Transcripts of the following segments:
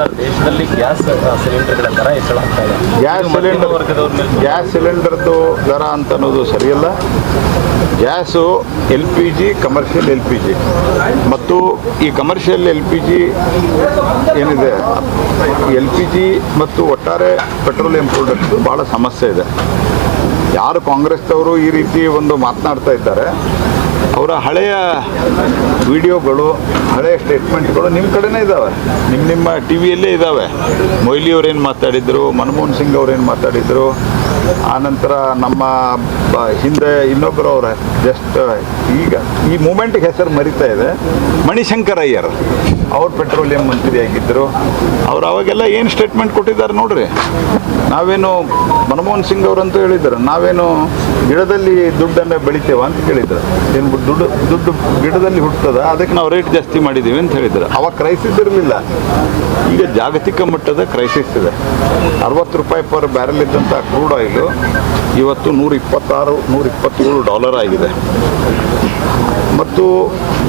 Sir, ದೇಶದಲ್ಲಿ gas ಸಿಲಿಂಡರ್ಗಳ ದರ ಹೆಚ್ಚಳ ಆಗ್ತಾ ಇದೆ. ಗ್ಯಾಸ್ ಸಿಲಿಂಡರ್ದು ದರ ಅಂತ ಅನ್ನೋದು ಸರಿಯಲ್ಲ. ಗ್ಯಾಸು LPG, ಕಮರ್ಷಿಯಲ್ LPG ಮತ್ತು ಈ ಕಮರ್ಷಿಯಲ್ LPG ಏನಿದೆ, LPG ಮತ್ತು ಒಟ್ಟಾರೆ ಪೆಟ್ರೋಲಿಯಂ ಪ್ರಾಡಕ್ಟ್ಸ್ ಭಾಳ ಸಮಸ್ಯೆ ಇದೆ. ಯಾರು ಕಾಂಗ್ರೆಸ್ದವರು ಈ ರೀತಿ ಒಂದು ಮಾತನಾಡ್ತಾ ಇದ್ದಾರೆ, ಅವರ ಹಳೆಯ ವಿಡಿಯೋಗಳು, ಹಳೆಯ ಸ್ಟೇಟ್ಮೆಂಟ್ಗಳು ನಿಮ್ಮ ಕಡೆನೇ ಇದ್ದಾವೆ, ನಿಮ್ಮ ಟಿ ವಿಯಲ್ಲೇ ಇದ್ದಾವೆ. ಮೊಯ್ಲಿ ಅವರೇನು ಮಾತಾಡಿದರು, ಮನಮೋಹನ್ ಸಿಂಗ್ ಅವರೇನು ಮಾತಾಡಿದರು, ಆನಂತರ ನಮ್ಮ ಹಿಂದೆ ಇನ್ನೊಬ್ಬರು ಅವರ ಜಸ್ಟ್ ಈಗ ಈ ಮೂಮೆಂಟ್ಗೆ ಹೆಸರು ಮರಿತಾ ಇದೆ, ಮಣಿಶಂಕರ್ ಅಯ್ಯರ್, ಅವ್ರು ಪೆಟ್ರೋಲಿಯಂ ಮಂತ್ರಿಯಾಗಿದ್ದರು. ಅವ್ರು ಅವಾಗೆಲ್ಲ ಏನು ಸ್ಟೇಟ್ಮೆಂಟ್ ಕೊಟ್ಟಿದ್ದಾರೆ ನೋಡ್ರಿ. ನಾವೇನು ಮನಮೋಹನ್ ಸಿಂಗ್ ಅವರಂತೂ ಹೇಳಿದ್ರು, ನಾವೇನು ಗಿಡದಲ್ಲಿ ದುಡ್ಡನ್ನು ಬೆಳಿತೇವ ಅಂತ ಕೇಳಿದ್ರು. ಏನು ದುಡ್ಡು ಗಿಡದಲ್ಲಿ ಹುಟ್ಟದ, ಅದಕ್ಕೆ ನಾವು ರೇಟ್ ಜಾಸ್ತಿ ಮಾಡಿದ್ದೀವಿ ಅಂತ ಹೇಳಿದ್ರು. ಅವಾಗ ಕ್ರೈಸಿಸ್ ಇರಲಿಲ್ಲ. ಈಗ ಜಾಗತಿಕ ಮಟ್ಟದ ಕ್ರೈಸಿಸ್ ಇದೆ. 60 ರೂಪಾಯಿ ಪರ್ ಬ್ಯಾರೆಲ್ ಇದ್ದಂಥ ಕ್ರೂಡ್ ಆಯಿಲು ಇವತ್ತು $126-127 ಆಗಿದೆ. ಮತ್ತು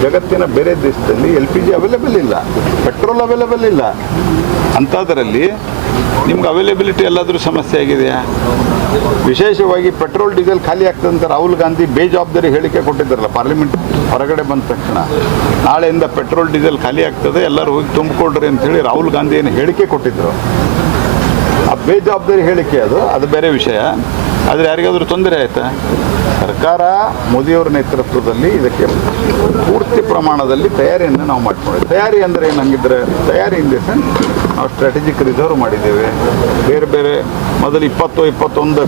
ಜಗತ್ತಿನ ಬೇರೆ ದೇಶದಲ್ಲಿ LPG ಅವೈಲೇಬಲ್ ಇಲ್ಲ, ಪೆಟ್ರೋಲ್ ಅವೈಲೇಬಲ್ ಇಲ್ಲ. ಅಂಥದ್ರಲ್ಲಿ ನಿಮ್ಗೆ ಅವೈಲೇಬಿಲಿಟಿ ಎಲ್ಲಾದರೂ ಸಮಸ್ಯೆ ಆಗಿದೆಯಾ? ವಿಶೇಷವಾಗಿ ಪೆಟ್ರೋಲ್ ಡೀಸೆಲ್ ಖಾಲಿ ಆಗ್ತದಂತ ರಾಹುಲ್ ಗಾಂಧಿ ಬೇಜವಾಬ್ದಾರಿ ಹೇಳಿಕೆ ಕೊಟ್ಟಿದ್ದಾರಲ್ಲ, ಪಾರ್ಲಿಮೆಂಟ್ ಹೊರಗಡೆ ಬಂದ ತಕ್ಷಣ ನಾಳೆಯಿಂದ ಪೆಟ್ರೋಲ್ ಡೀಸೆಲ್ ಖಾಲಿ ಆಗ್ತದೆ, ಎಲ್ಲರೂ ಹೋಗಿ ತುಂಬಿಕೊಡ್ರಿ ಅಂಥೇಳಿ ರಾಹುಲ್ ಗಾಂಧಿ ಏನು ಹೇಳಿಕೆ ಕೊಟ್ಟಿದ್ದರು. ಆ ಬೇಜವಾಬ್ದಾರಿ ಹೇಳಿಕೆ ಅದು ಬೇರೆ ವಿಷಯ. ಆದರೆ ಯಾರಿಗಾದರೂ ತೊಂದರೆ ಆಯಿತಾ? ಸರ್ಕಾರ ಮೋದಿಯವರ ನೇತೃತ್ವದಲ್ಲಿ ಇದಕ್ಕೆ ಪೂರ್ತಿ ಪ್ರಮಾಣದಲ್ಲಿ ತಯಾರಿಯನ್ನು ನಾವು ಮಾಡ್ಕೊಂಡಿದ್ದೇವೆ. ತಯಾರಿ ಅಂದರೆ ಏನಂಗಿದ್ರೆ, ತಯಾರಿ ಇನ್ ದಿ ಸೆನ್ಸ್ ನಾವು ಸ್ಟ್ರಾಟಜಿಕ್ ರಿಸರ್ವ್ ಮಾಡಿದ್ದೇವೆ. ಬೇರೆ ಬೇರೆ ಮೊದಲು 20-21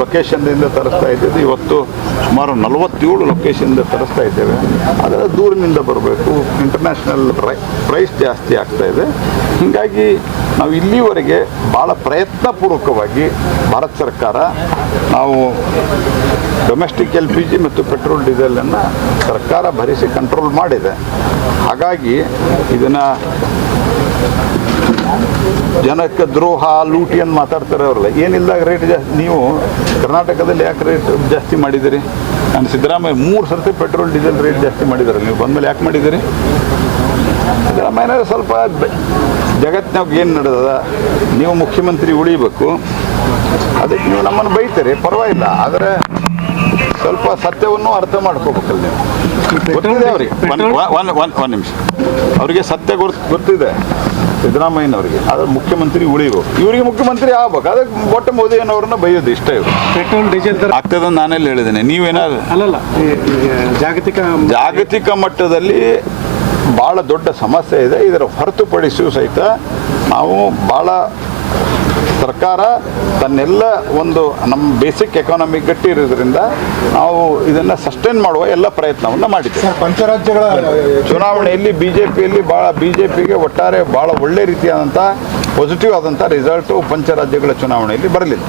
ಲೊಕೇಶನ್ದಿಂದ ತರಿಸ್ತಾ ಇದ್ದೇವೆ. ಇವತ್ತು ಸುಮಾರು 47 ಲೊಕೇಶನ್ನಿಂದ ತರಿಸ್ತಾ ಇದ್ದೇವೆ. ಅದರ ದೂರಿನಿಂದ ಬರಬೇಕು. ಇಂಟರ್ನ್ಯಾಷನಲ್ ಪ್ರೈಸ್ ಜಾಸ್ತಿ ಆಗ್ತಾ ಇದೆ. ಹೀಗಾಗಿ ನಾವು ಇಲ್ಲಿವರೆಗೆ ಭಾಳ ಪ್ರಯತ್ನಪೂರ್ವಕವಾಗಿ ಭಾರತ ಸರ್ಕಾರ ನಾವು ಡೊಮೆಸ್ಟಿಕ್ LPG ಮತ್ತು ಪೆಟ್ರೋಲ್ ಡೀಸೆಲನ್ನು ಸರ್ಕಾರ ಭರಿಸಿ ಕಂಟ್ರೋಲ್ ಮಾಡಿದೆ. ಹಾಗಾಗಿ ಇದನ್ನು ಜನಕ್ಕೆ ದ್ರೋಹ, ಲೂಟಿ ಅಂತ ಮಾತಾಡ್ತಾರೆ ಅವರಲ್ಲ. ಏನಿಲ್ಲದಾಗ ರೇಟ್ ಜಾಸ್ತಿ. ನೀವು ಕರ್ನಾಟಕದಲ್ಲಿ ಯಾಕೆ ರೇಟ್ ಜಾಸ್ತಿ ಮಾಡಿದ್ದೀರಿ? ನಾನು ಸಿದ್ದರಾಮಯ್ಯ 3 ಸರ್ತಿ ಪೆಟ್ರೋಲ್ ಡೀಸೆಲ್ ರೇಟ್ ಜಾಸ್ತಿ ಮಾಡಿದ್ದಾರೆ. ನೀವು ಬಂದಮೇಲೆ ಯಾಕೆ ಮಾಡಿದ್ದೀರಿ? ಸಿದ್ದರಾಮಯ್ಯನವ್ರು ಸ್ವಲ್ಪ ಜಗತ್ತಿನಾಗ ಏನು ನಡೆದದ, ನೀವು ಮುಖ್ಯಮಂತ್ರಿ ಉಳಿಬೇಕು, ಅದಕ್ಕೆ ನೀವು ನಮ್ಮನ್ನು ಬೈತೀರಿ, ಪರವಾಗಿಲ್ಲ. ಆದರೆ ಸ್ವಲ್ಪ ಸತ್ಯವನ್ನು ಅರ್ಥ ಮಾಡ್ಕೋಬೇಕಲ್ಲ ನೀವು. ಗೊತ್ತಿದೆ ಅವ್ರಿಗೆ, ಒಂದು ನಿಮಿಷ, ಅವರಿಗೆ ಸತ್ಯ ಗೊತ್ತಿದೆ ಸಿದ್ದರಾಮಯ್ಯನವರಿಗೆ. ಆದರೆ ಮುಖ್ಯಮಂತ್ರಿ ಉಳಿಬೇಕು, ಇವರಿಗೆ ಮುಖ್ಯಮಂತ್ರಿ ಆಗ್ಬೇಕು. ಅದಕ್ಕೆ ಒಟ್ಟು ಮೋದಿಯನ್ನವ್ರನ್ನ ಬೈಯೋದು ಇಷ್ಟ. ಇವರು ಪೆಟ್ರೋಲ್ ಡೀಸೆಲ್ ಆಗ್ತದೆ ನಾನೆಲ್ಲ ಹೇಳಿದ್ದೇನೆ. ನೀವೇನಾದ್ರು ಅಲ್ಲಲ್ಲ, ಜಾಗತಿಕ ಮಟ್ಟದಲ್ಲಿ ಭಾಳ ದೊಡ್ಡ ಸಮಸ್ಯೆ ಇದೆ. ಇದರ ಹೊರತುಪಡಿಸಿಯೂ ಸಹಿತ ನಾವು ಭಾಳ ಸರ್ಕಾರ ತನ್ನೆಲ್ಲ ಒಂದು ನಮ್ಮ ಬೇಸಿಕ್ ಎಕಾನಮಿ ಗಟ್ಟಿ ಇರೋದ್ರಿಂದ ನಾವು ಇದನ್ನು ಸಸ್ಟೈನ್ ಮಾಡುವ ಎಲ್ಲ ಪ್ರಯತ್ನವನ್ನು ಮಾಡಿದ್ದೇವೆ. ಪಂಚರಾಜ್ಯಗಳ ಚುನಾವಣೆಯಲ್ಲಿ ಬಿಜೆಪಿಗೆ ಒಟ್ಟಾರೆ ಭಾಳ ಒಳ್ಳೆ ರೀತಿಯಾದಂಥ ಪಾಸಿಟಿವ್ ಆದಂಥ ರಿಸಲ್ಟು ಪಂಚರಾಜ್ಯಗಳ ಚುನಾವಣೆಯಲ್ಲಿ ಬರಲಿಲ್ಲ.